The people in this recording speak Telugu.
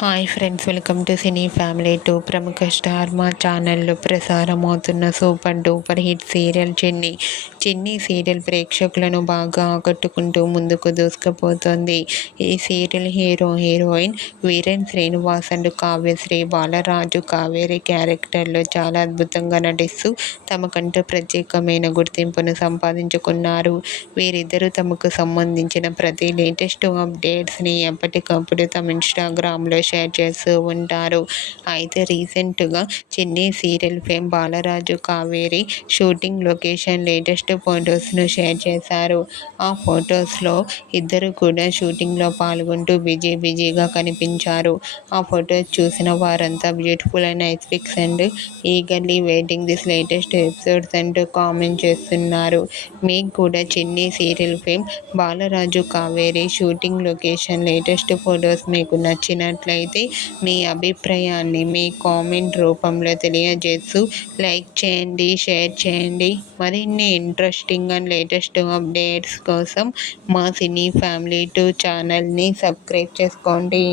Hi friends, welcome to cine family two. ప్రముఖ స్టార్ మా ఛానల్లో ప్రసారం అవుతున్న సూపర్ డూపర్ హిట్ సీరియల్ చిన్ని సీరియల్ ప్రేక్షకులను బాగా ఆకట్టుకుంటూ ముందుకు దూసుకుపోతుంది. ఈ serial heroine Viren Srinivas and Kavyasri Balaraju Kaveri క్యారెక్టర్లో చాలా అద్భుతంగా నటిస్తూ తమకంటూ ప్రత్యేకమైన గుర్తింపును సంపాదించుకున్నారు. వీరిద్దరూ తమకు సంబంధించిన ప్రతి లేటెస్ట్ అప్డేట్స్ని ఎప్పటికప్పుడు తమ ఇన్స్టాగ్రామ్లో షేర్ చేస్తూ ఉంటారు. అయితే రీసెంట్గా Chinni serial fame Balaraju Kaveri shooting location latest ఫొటోస్ను షేర్ చేశారు. ఆ ఫొటోస్లో ఇద్దరు కూడా షూటింగ్లో పాల్గొంటూ బిజీగా కనిపించారు. ఆ ఫొటోస్ చూసిన వారంతా beautiful and nice pics and eagerly waiting this latest episodes అంటూ కామెంట్ చేస్తున్నారు. మీకు కూడా చిన్ని serial fame Balaraju Kaveri shooting location latest photos మీకు నచ్చినట్లయితే మీ అభిప్రాయాన్ని మీ కామెంట్ రూపంలో తెలియజేస్తూ లైక్ చేయండి, షేర్ చేయండి. మరిన్ని ఇంట్రెస్టింగ్ అండ్ లేటెస్ట్ అప్డేట్స్ కోసం మా సినీ ఫ్యామిలీ 2 ఛానల్ని సబ్స్క్రైబ్ చేసుకోండి.